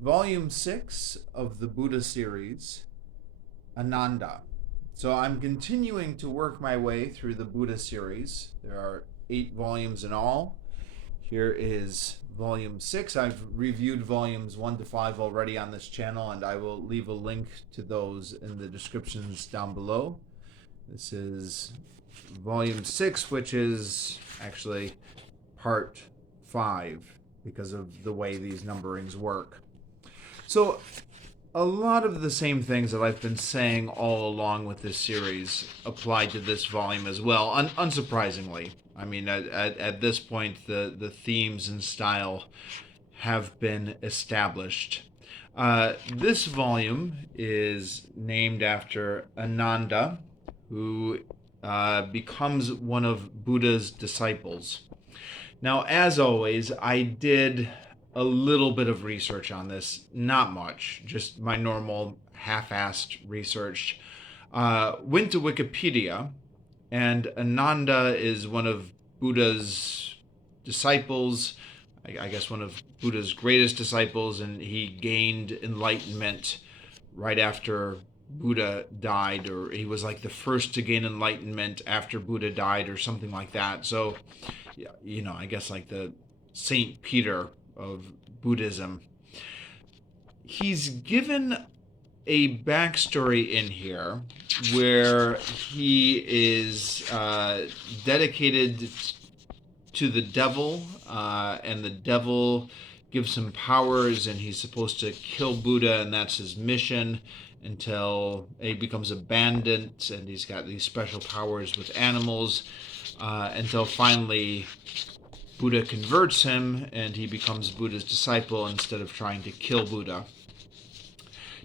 Volume 6 of the Buddha series, Ananda. So I'm continuing to work my way through the Buddha series. There are 8 volumes in all. Here is volume 6. I've reviewed volumes 1 to 5 already on this channel, and I will leave a link to those in the descriptions down below. This is volume 6, which is actually part 5 because of the way these numberings work. So, a lot of the same things that I've been saying all along with this series apply to this volume as well, unsurprisingly. I mean, at this point, the themes and style have been established. This volume is named after Ananda, who becomes one of Buddha's disciples. Now, as always, I did a little bit of research on this, not much, just my normal half-assed research. Went to Wikipedia, and Ananda is one of Buddha's disciples, I guess one of Buddha's greatest disciples, and he gained enlightenment right after Buddha died, or he was like the first to gain enlightenment after Buddha died, or something like that. So, I guess like the Saint Peter of Buddhism. He's given a backstory in here where he is dedicated to the devil, and the devil gives him powers, and he's supposed to kill Buddha, and that's his mission until he becomes abandoned, and he's got these special powers with animals, until finally Buddha converts him, and he becomes Buddha's disciple instead of trying to kill Buddha.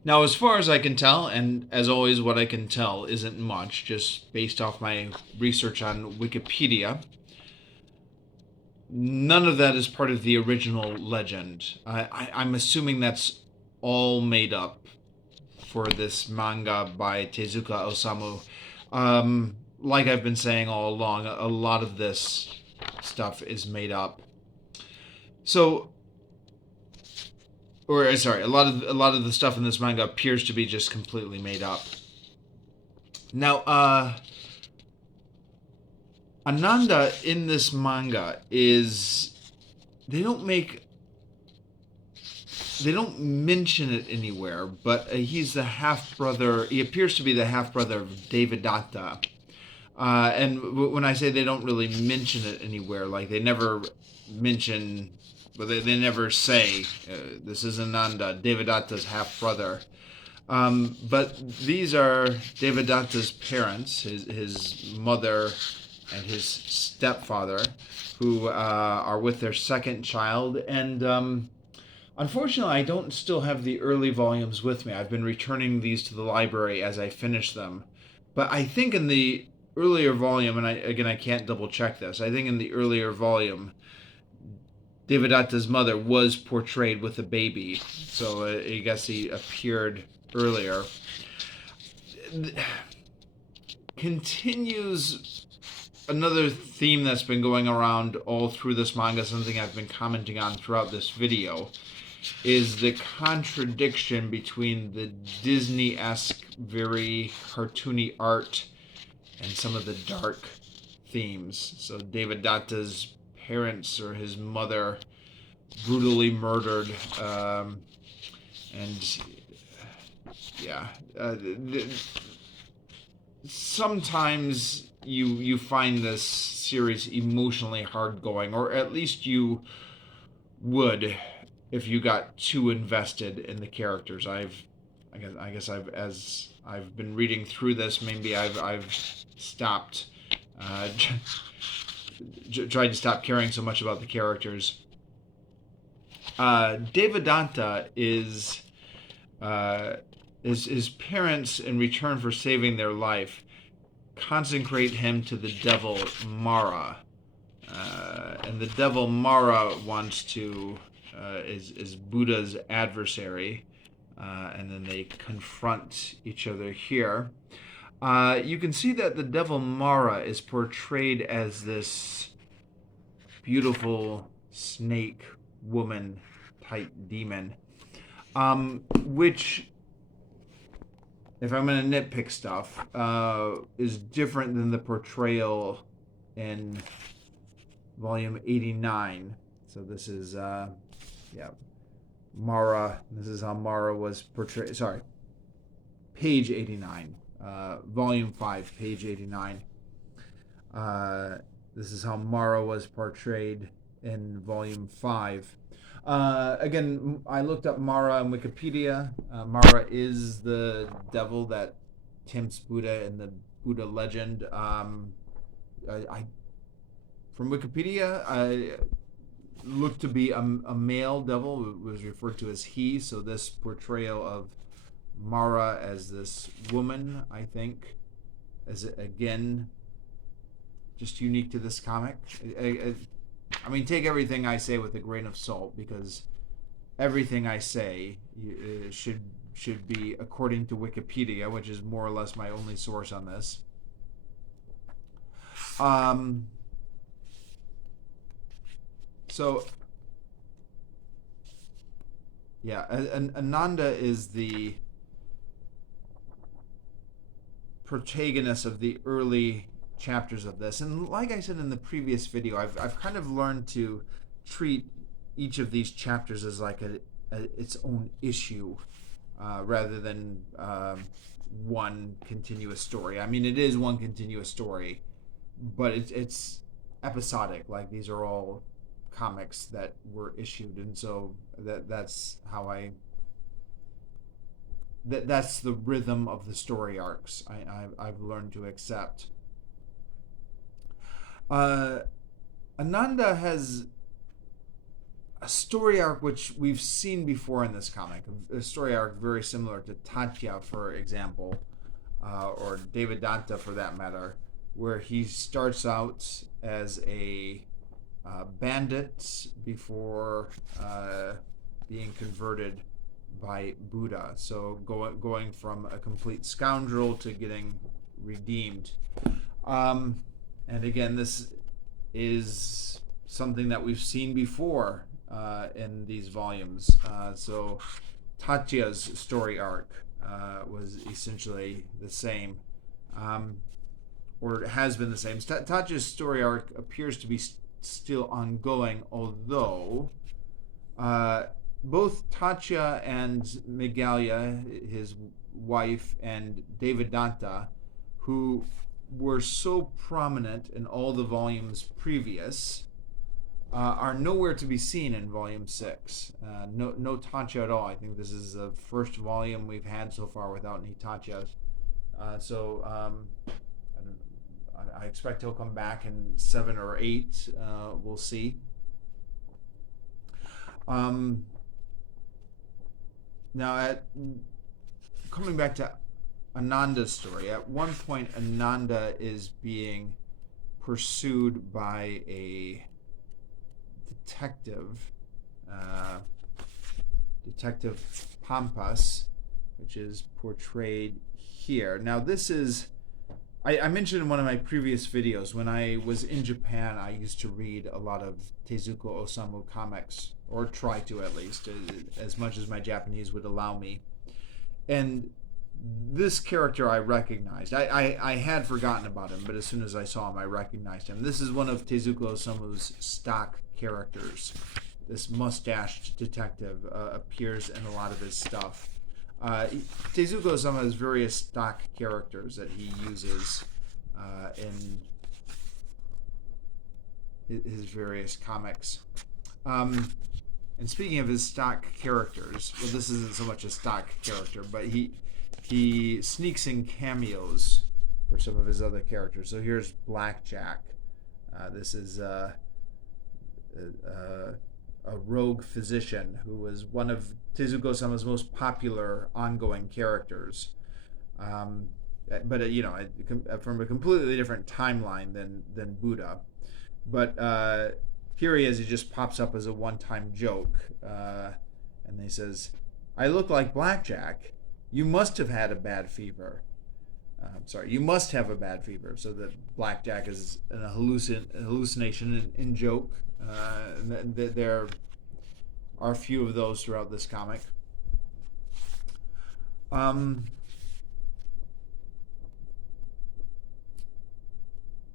Now, as far as I can tell, and as always, what I can tell isn't much, just based off my research on Wikipedia, none of that is part of the original legend. I'm assuming that's all made up for this manga by Tezuka Osamu. Like I've been saying all along, a lot of this stuff is made up. So, or sorry, a lot of the stuff in this manga appears to be just completely made up. Now, Ananda in this manga they don't mention it anywhere, but he's the half brother. He appears to be the half brother of Devadatta. And when I say they don't really mention it anywhere, like they never mention, but they never say this is Ananda, Devadatta's half brother. But these are Devadatta's parents, his mother and his stepfather, who are with their second child. And unfortunately, I don't still have the early volumes with me. I've been returning these to the library as I finish them. But I think in the earlier volume, and I can't double check this, I think in the earlier volume, Devadatta's mother was portrayed with a baby. So I guess he appeared earlier. Continues another theme that's been going around all through this manga, something I've been commenting on throughout this video, is the contradiction between the Disney-esque, very cartoony art and some of the dark themes. So Devadatta's parents or his mother brutally murdered, and yeah, sometimes you find this series emotionally hard going, or at least you would if you got too invested in the characters. I guess as I've been reading through this, maybe I've stopped, tried to stop caring so much about the characters. Devadatta is his parents, in return for saving their life, consecrate him to the devil Mara, and the devil Mara wants to is Buddha's adversary, and then they confront each other here. You can see that the devil Mara is portrayed as this beautiful snake woman type demon. which, if I'm going to nitpick stuff, is different than the portrayal in volume 89. So this is, Mara. This is how Mara was portrayed. Sorry, page 89, volume 5, page 89. This is how Mara was portrayed in volume 5. Again, I looked up Mara on Wikipedia. Mara is the devil that tempts Buddha in the Buddha legend. I from Wikipedia, I looked to be a male devil. It was referred to as he. So this portrayal of Mara as this woman, I think, is again just unique to this comic. I mean, take everything I say with a grain of salt, because everything I say should be according to Wikipedia, which is more or less my only source on this. So, yeah, Ananda is the protagonist of the early chapters of this, and like I said in the previous video, I've kind of learned to treat each of these chapters as like its own issue, rather than one continuous story. I mean, it is one continuous story, but it's episodic. Like, these are all comics that were issued, and so that's how that's the rhythm of the story arcs I've learned to accept. Ananda has a story arc which we've seen before in this comic, a story arc very similar to Tatya, for example, or Devadatta for that matter, where he starts out as a bandit before being converted by Buddha. So going from a complete scoundrel to getting redeemed. And again, this is something that we've seen before in these volumes. So Tatya's story arc was essentially the same, or it has been the same. Tatya's story arc appears to be still ongoing, although both Tatya and Megalia, his wife, and Devadatta, who were so prominent in all the volumes previous, are nowhere to be seen in volume 6. No Tatya at all. I think this is the first volume we've had so far without any Tatyas. I expect he'll come back in 7 or 8. We'll see. Now, coming back to Ananda's story, at one point Ananda is being pursued by a detective, Detective Pampas, which is portrayed here. Now, this is, I mentioned in one of my previous videos, when I was in Japan, I used to read a lot of Tezuka Osamu comics, or try to at least, as much as my Japanese would allow me. And this character I recognized. I had forgotten about him, but as soon as I saw him, I recognized him. This is one of Tezuka Osamu's stock characters. This mustached detective appears in a lot of his stuff. Tezuka Osamu has various stock characters that he uses in his various comics. And speaking of his stock characters, well, this isn't so much a stock character, but he sneaks in cameos for some of his other characters. So here's Blackjack. This is a rogue physician who was one of Tezuka Osamu's most popular ongoing characters. But from a completely different timeline than Buddha. But here he is. He just pops up as a one-time joke, and he says, "I look like Blackjack. You must have had a bad fever." You must have a bad fever. So that Blackjack is a hallucination in joke. There are a few of those throughout this comic. Um,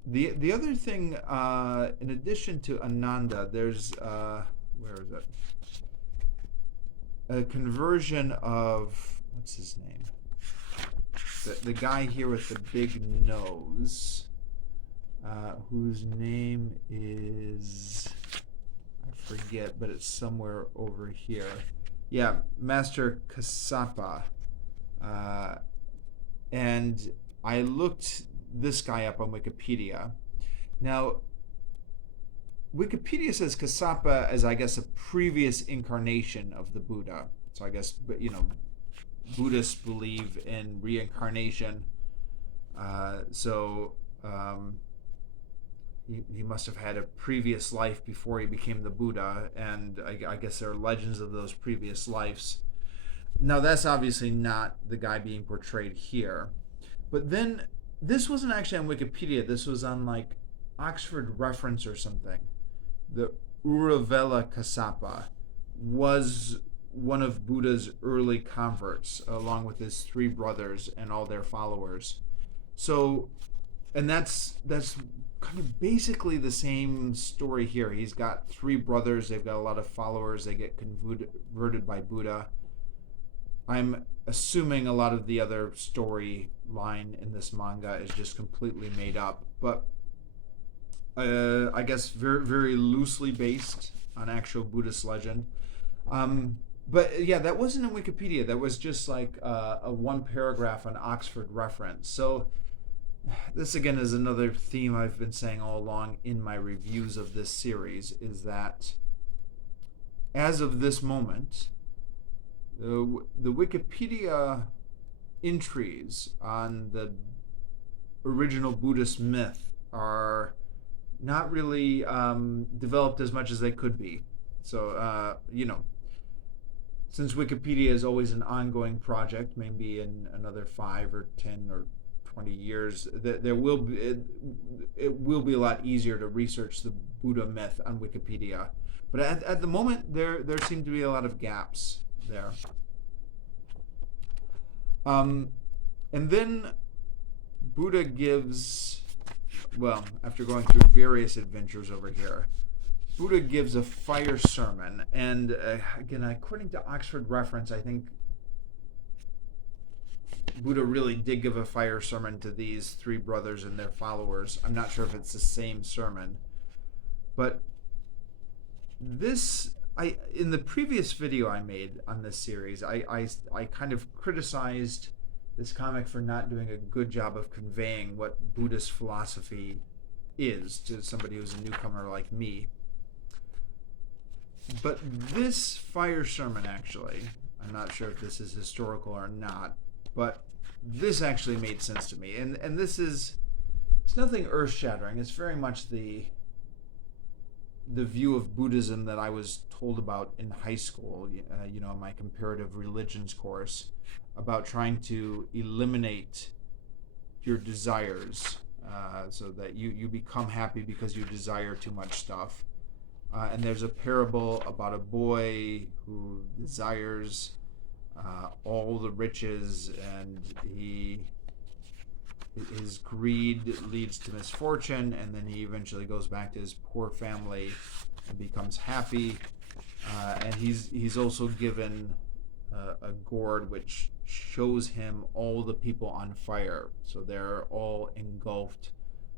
the other thing, in addition to Ananda, there's where is it? A conversion of what's his name? The guy here with the big nose, whose name is I forget, but it's somewhere over here. Yeah, Master Kasapa. Uh, and I looked this guy up on Wikipedia. Now, Wikipedia says Kasapa as, I guess, a previous incarnation of the Buddha. So I guess, Buddhists believe in reincarnation. So he must have had a previous life before he became the Buddha, and I guess there are legends of those previous lives. Now, that's obviously not the guy being portrayed here. But then, this wasn't actually on Wikipedia. This was on, like, Oxford Reference or something. The Uruvela Kasapa was one of Buddha's early converts, along with his three brothers and all their followers. So, and that's kind of basically the same story here. He's got three brothers. They've got a lot of followers. They get converted by Buddha. I'm assuming a lot of the other storyline in this manga is just completely made up, but I guess very, very loosely based on actual Buddhist legend. But yeah, that wasn't in Wikipedia. That was just like a one paragraph on Oxford Reference. So this again is another theme I've been saying all along in my reviews of this series, is that as of this moment, the Wikipedia entries on the original Buddhist myth are not really developed as much as they could be. So, since Wikipedia is always an ongoing project, maybe in another 5 or 10 or 20 years, there will be, it will be a lot easier to research the Buddha myth on Wikipedia. But at the moment, there seem to be a lot of gaps there. And then Buddha gives, well, after going through various adventures over here, Buddha gives a fire sermon. And again, according to Oxford Reference, I think Buddha really did give a fire sermon to these three brothers and their followers. I'm not sure if it's the same sermon. But this, in the previous video I made on this series, I kind of criticized this comic for not doing a good job of conveying what Buddhist philosophy is to somebody who's a newcomer like me. But this fire sermon, actually, I'm not sure if this is historical or not, but this actually made sense to me. And this is, it's nothing earth-shattering. It's very much the view of Buddhism that I was told about in high school, in my comparative religions course, about trying to eliminate your desires, so that you become happy because you desire too much stuff. And there's a parable about a boy who desires all the riches, and his greed leads to misfortune, and then he eventually goes back to his poor family and becomes happy. And he's also given a gourd which shows him all the people on fire, so they're all engulfed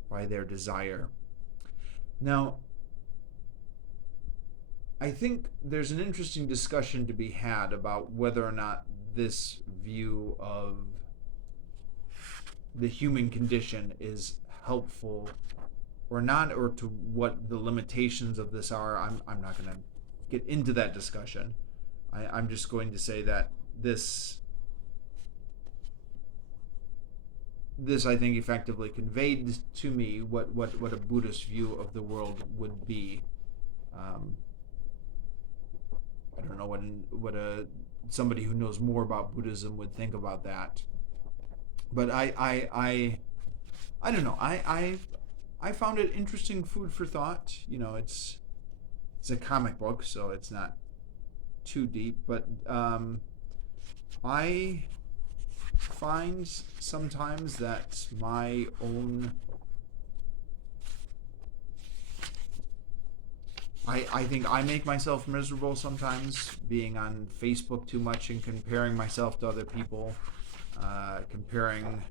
by their desire. Now, I think there's an interesting discussion to be had about whether or not this view of the human condition is helpful or not, or to what the limitations of this are. I'm not going to get into that discussion. I'm just going to say that this I think effectively conveyed to me what a Buddhist view of the world would be. I don't know what somebody who knows more about Buddhism would think about that. But I don't know. I found it interesting food for thought. It's a comic book, so it's not too deep. But I find sometimes that my own I think I make myself miserable sometimes being on Facebook too much and comparing myself to other people, comparing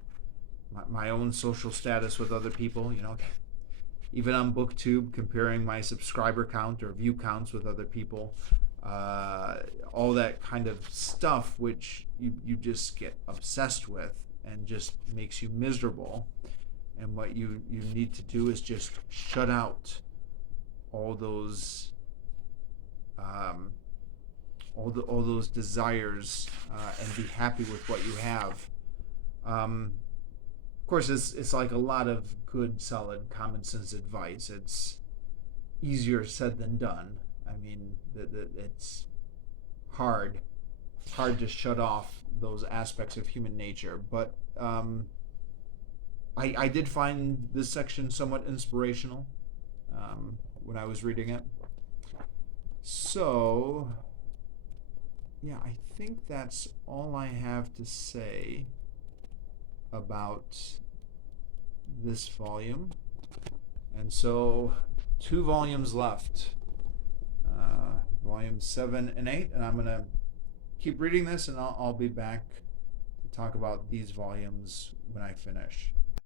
my own social status with other people, you know, even on BookTube, comparing my subscriber count or view counts with other people, all that kind of stuff which you just get obsessed with and just makes you miserable. And what you need to do is just shut out all those all those desires and be happy with what you have. Of course, it's like a lot of good, solid, common sense advice. It's easier said than done. I mean, it's hard to shut off those aspects of human nature. But I did find this section somewhat inspirational when I was reading it. So, yeah, I think that's all I have to say about this volume. And so, 2 volumes left, volumes 7 and 8, and I'm going to keep reading this, and I'll be back to talk about these volumes when I finish.